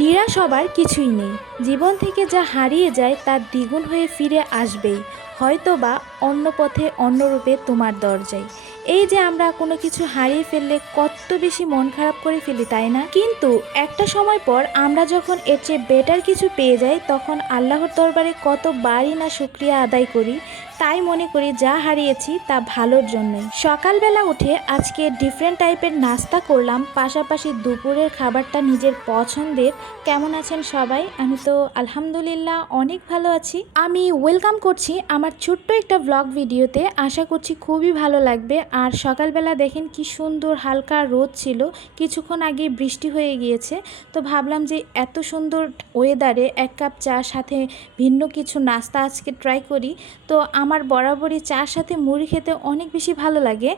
নিরাশ হবার কিছুই নেই। জীবন থেকে যা হারিয়ে যায় তার দ্বিগুণ হয়ে ফিরে আসবেই, হয়তোবা অন্য পথে অন্য রূপে তোমার দরজায়। এই যে আমরা কোনো কিছু হারিয়ে ফেললে কত বেশি মন খারাপ করে ফেলি, তাই না? কিন্তু একটা সময় পর আমরা যখন এর চেয়ে বেটার কিছু পেয়ে যাই তখন আল্লাহর দরবারে কতবারই না শুকরিয়া আদায় করি। তাই মনে করি যা হারিয়েছি তা ভালোর জন্যই। সকালবেলা উঠে আজকে ডিফারেন্ট টাইপের নাস্তা করলাম, পাশাপাশি দুপুরের খাবারটা নিজের পছন্দের। কেমন আছেন সবাই? আমি তো আলহামদুলিল্লাহ অনেক ভালো আছি। আমি ওয়েলকাম করছি আমার ছোট্ট একটা ব্লগ ভিডিওতে। আশা করছি খুবই ভালো লাগবে। আর সকালবেলা দেখেন কি সুন্দর হালকা রোদ ছিল, কিছুক্ষণ আগে বৃষ্টি হয়ে গিয়েছে। তো ভাবলাম যে এত সুন্দর ওয়েদারে এক কাপ চা সাথে ভিন্ন কিছু নাস্তা আজকে ট্রাই করি। তো আমার বরাবরই চার সাথে মুড়ি খেতে অনেক বেশি ভালো লাগে।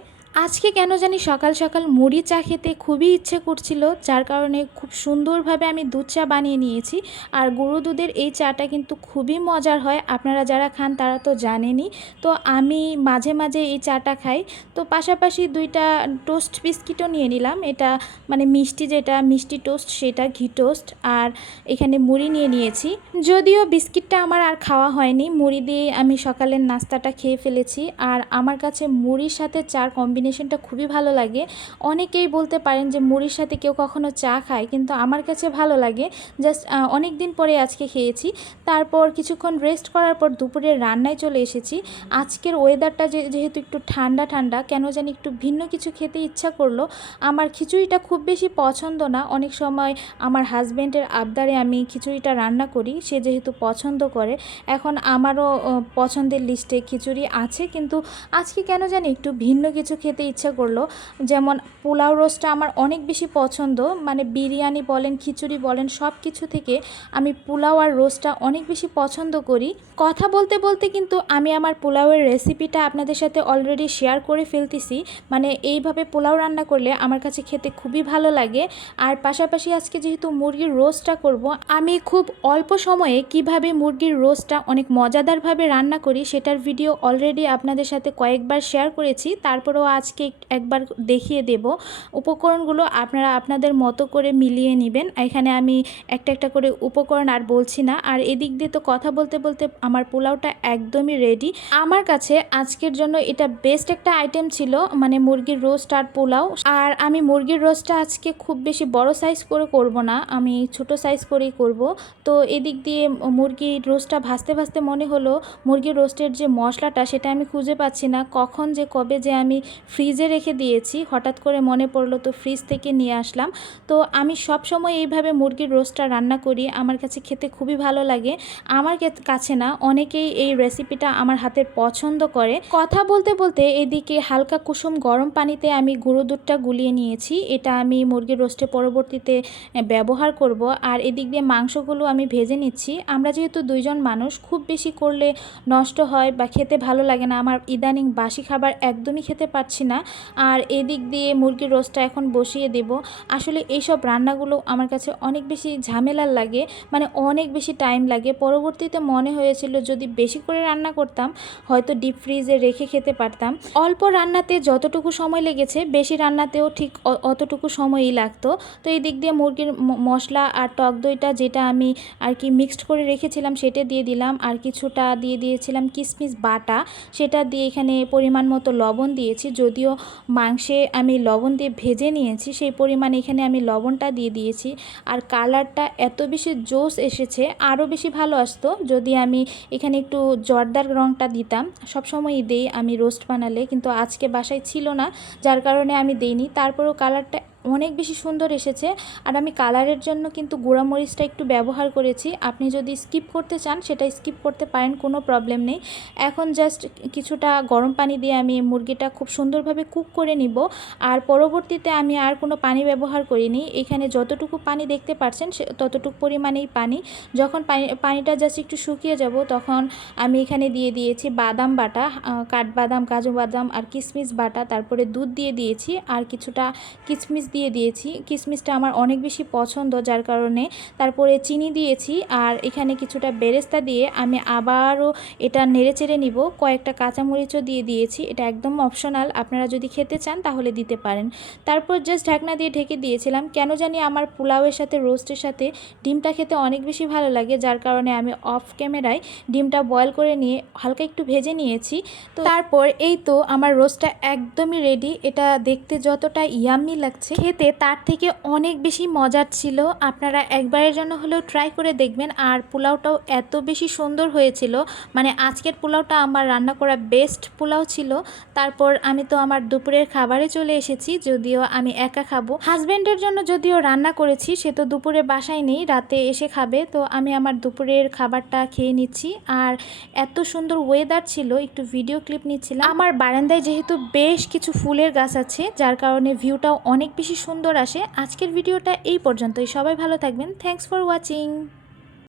আজকে কেন জানি সকাল সকাল মুড়ি চা খেতে খুবই ইচ্ছে করছিল, যার কারণে খুব সুন্দরভাবে আমি দুধ চা বানিয়ে নিয়েছি। আর গুঁড়ো দুধের এই চাটা কিন্তু খুবই মজার হয়, আপনারা যারা খান তারা তো জানেনই। তো আমি মাঝে মাঝে এই চাটা খাই। তো পাশাপাশি দুইটা টোস্ট বিস্কিটও নিয়ে নিলাম, এটা মানে মিষ্টি, যেটা মিষ্টি টোস্ট সেটা ঘি টোস্ট। আর এখানে মুড়ি নিয়ে নিয়েছি, যদিও বিস্কিটটা আমার আর খাওয়া হয়নি, মুড়ি দিয়ে আমি সকালের নাস্তাটা খেয়ে ফেলেছি। আর আমার কাছে মুড়ির সাথে চার কম্বিনেশনটা খুবই ভালো লাগে। অনেকেই বলতে পারেন যে মুড়ির সাথে কেউ কখনো চা খায়, কিন্তু আমার কাছে ভালো লাগে। জাস্ট অনেক দিন পরে আজকে খেয়েছি। তারপর কিছুক্ষণ রেস্ট করার পর দুপুরের রান্নায় চলে এসেছি। আজকের ওয়েদারটা যেহেতু একটু ঠান্ডা ঠান্ডা, কেন জানি একটু ভিন্ন কিছু খেতে ইচ্ছা করলো। আমার খিচুড়িটা খুব বেশি পছন্দ না, অনেক সময় আমার হাজব্যান্ডের আবদারে আমি খিচুড়িটা রান্না করি, সে যেহেতু পছন্দ করে। এখন আমারও পছন্দের লিস্টে খিচুড়ি আছে, কিন্তু আজকে কেন জানি একটু ভিন্ন কিছু খেতে ইচ্ছা করলো। যেমন পোলাও রোস্টটা আমার অনেক বেশি পছন্দ, মানে বিরিয়ানি বলেন খিচুড়ি বলেন সব কিছু থেকে আমি পোলাও আর রোস্টটা অনেক বেশি পছন্দ করি। কথা বলতে বলতে কিন্তু আমি আমার পোলাওয়ের রেসিপিটা আপনাদের সাথে অলরেডি শেয়ার করে ফেলতেছি। মানে এইভাবে পোলাও রান্না করলে আমার কাছে খেতে খুবই ভালো লাগে। আর পাশাপাশি আজকে যেহেতু মুরগির রোস্টটা করব, আমি খুব অল্প সময়ে কিভাবে মুরগির রোস্টটা অনেক মজাদারভাবে রান্না করি সেটার ভিডিও অলরেডি আপনাদের সাথে কয়েকবার শেয়ার করেছি। তারপরেও আজকে একবার দেখিয়ে দেব। উপকরণগুলো আপনারা আপনাদের মতো করে মিলিয়ে নেবেন। এখানে আমি একটা একটা করে উপকরণ আর বলছি না। আর এদিক দিয়ে তো কথা বলতে বলতে আমার পোলাওটা একদমই রেডি। আমার কাছে আজকের জন্য এটা বেস্ট একটা আইটেম ছিল, মানে মুরগির রোস্ট আর পোলাও। আর আমি মুরগির রোস্টটা আজকে খুব বেশি বড় সাইজ করে করব না, আমি ছোট সাইজ করেই করব। তো এদিক দিয়ে মুরগির রোস্টটা ভাজতে ভাজতে মনে হলো মুরগির রোস্টের যে মশলাটা সেটা আমি খুঁজে পাচ্ছি না, কখন যে কবে যে আমি ফ্রিজে রেখে দিয়েছি, হঠাৎ করে মনে পড়লো তো ফ্রিজ থেকে নিয়ে আসলাম। তো আমি সব সময় এইভাবে মুরগির রোস্টটা রান্না করি, আমার কাছে খেতে খুবই ভালো লাগে। আমার কাছে না, অনেকেই এই রেসিপিটা আমার হাতের পছন্দ করে। কথা বলতে বলতে এদিকে হালকা কুসুম গরম পানিতে আমি গুঁড়ো দুধটা গুলিয়ে নিয়েছি, এটা আমি মুরগির রোস্টে পরবর্তীতে ব্যবহার করব। আর এদিক দিয়ে মাংসগুলো আমি ভেজে নিচ্ছি। আমরা যেহেতু দুইজন মানুষ, খুব বেশি করলে নষ্ট হয় বা খেতে ভালো লাগে না, আমার ইদানিং বাসি খাবার একদমই খেতে পারছি না। আর এদিক দিয়ে মুরগির রোস্টটা এখন বসিয়ে দেব। আসলে এইসব রান্নাগুলো আমার কাছে অনেক বেশি ঝামেলার লাগে, মানে অনেক বেশি টাইম লাগে। পরবর্তীতে মনে হয়েছিল যদি বেশি করে রান্না করতাম হয়তো ডিপ ফ্রিজে রেখে খেতে পারতাম। অল্প রান্নাতে যতটুকু সময় লেগেছে বেশি রান্নাতেও ঠিক অতটুকু সময়ই লাগতো। তো এই দিক দিয়ে মুরগির মশলা আর টক দইটা যেটা আমি আর কি মিক্সড করে রেখেছিলাম সেটা দিয়ে দিলাম। আর কিছুটা দিয়ে দিয়েছিলাম কিশমিশ বাটা, সেটা দিয়ে এখানে পরিমাণ মতো লবণ দিয়েছি। যদিও মাংসে আমি লবণ দিয়ে ভেজে নিয়েছি, সেই পরিমাণে এখানে আমি লবণটা দিয়ে দিয়েছি। আর কালারটা এত বেশি জোস এসেছে, আরও বেশি ভালো আসতো যদি আমি এখানে একটু জর্দার রঙটা দিতাম। সবসময়ই দেই আমি রোস্ট বানালে, কিন্তু আজকে বাসায় ছিল না যার কারণে আমি দেইনি। তারপরেও কালারটা অনেক বেশি সুন্দর এসেছে। আর আমি কালারের জন্য কিন্তু গুঁড়ামরিচটা একটু ব্যবহার করেছি, আপনি যদি স্কিপ করতে চান সেটা স্কিপ করতে পারেন, কোনো প্রবলেম নেই। এখন জাস্ট কিছুটা গরম পানি দিয়ে আমি মুরগিটা খুব সুন্দরভাবে কুক করে নিব। আর পরবর্তীতে আমি আর কোনো পানি ব্যবহার করিনি, এখানে যতটুকু পানি দেখতে পাচ্ছেন ততটুকু পরিমাণেই পানি। যখন পানিটা জাস্ট একটু শুকিয়ে যাব তখন আমি এখানে দিয়ে দিয়েছি বাদাম বাটা, কাঠবাদাম, কাজু বাদাম আর কিশমিশ বাটা, তারপরে দুধ দিয়ে দিয়েছি আর কিছুটা কিশমিশ দিয়ে দিয়েছি। কিশমিশটা আমার অনেক বেশি পছন্দ, যার কারণে। তারপরে চিনি দিয়েছি, আর এখানে কিছুটা বেরেস্তা দিয়ে আমি আবারও এটা নেড়েচেড়ে নিব। কয়েকটা কাঁচামরিচও দিয়ে দিয়েছি, এটা একদম অপশনাল, আপনারা যদি খেতে চান তাহলে দিতে পারেন। তারপর জাস্ট ঢাকনা দিয়ে ঢেকে দিয়েছিলাম। কেন জানি আমার পোলাওয়ের সাথে রোস্টের সাথে ডিমটা খেতে অনেক বেশি ভালো লাগে, যার কারণে আমি অফ ক্যামেরায় ডিমটা বয়েল করে নিয়ে হালকা একটু ভেজে নিয়েছি। তো তারপর এই তো আমার রোস্টটা একদমই রেডি। এটা দেখতে যতটা ইয়াম্মি লাগছে, খেতে তার থেকে অনেক বেশি মজার ছিল। আপনারা একবারের জন্য হলেও ট্রাই করে দেখবেন। আর পোলাওটাও এত বেশি সুন্দর হয়েছিল, মানে আজকের পোলাওটা আমার রান্না করা বেস্ট পোলাও ছিল। তারপর আমি তো আমার দুপুরের খাবারে চলে এসেছি, যদিও আমি একা খাবো। হাজব্যান্ডের জন্য যদিও রান্না করেছি, সে তো দুপুরে বাসায় নেই, রাতে এসে খাবে। তো আমি আমার দুপুরের খাবারটা খেয়ে নিচ্ছি। আর এত সুন্দর ওয়েদার ছিল, একটু ভিডিও ক্লিপ নিচ্ছিলাম। আমার বারান্দায় যেহেতু বেশ কিছু ফুলের গাছ আছে, যার কারণে ভিউটাও অনেক বেশি সুন্দর আসে। আজকের ভিডিওটা এই পর্যন্তই। সবাই ভালো থাকবেন। Thanks for watching.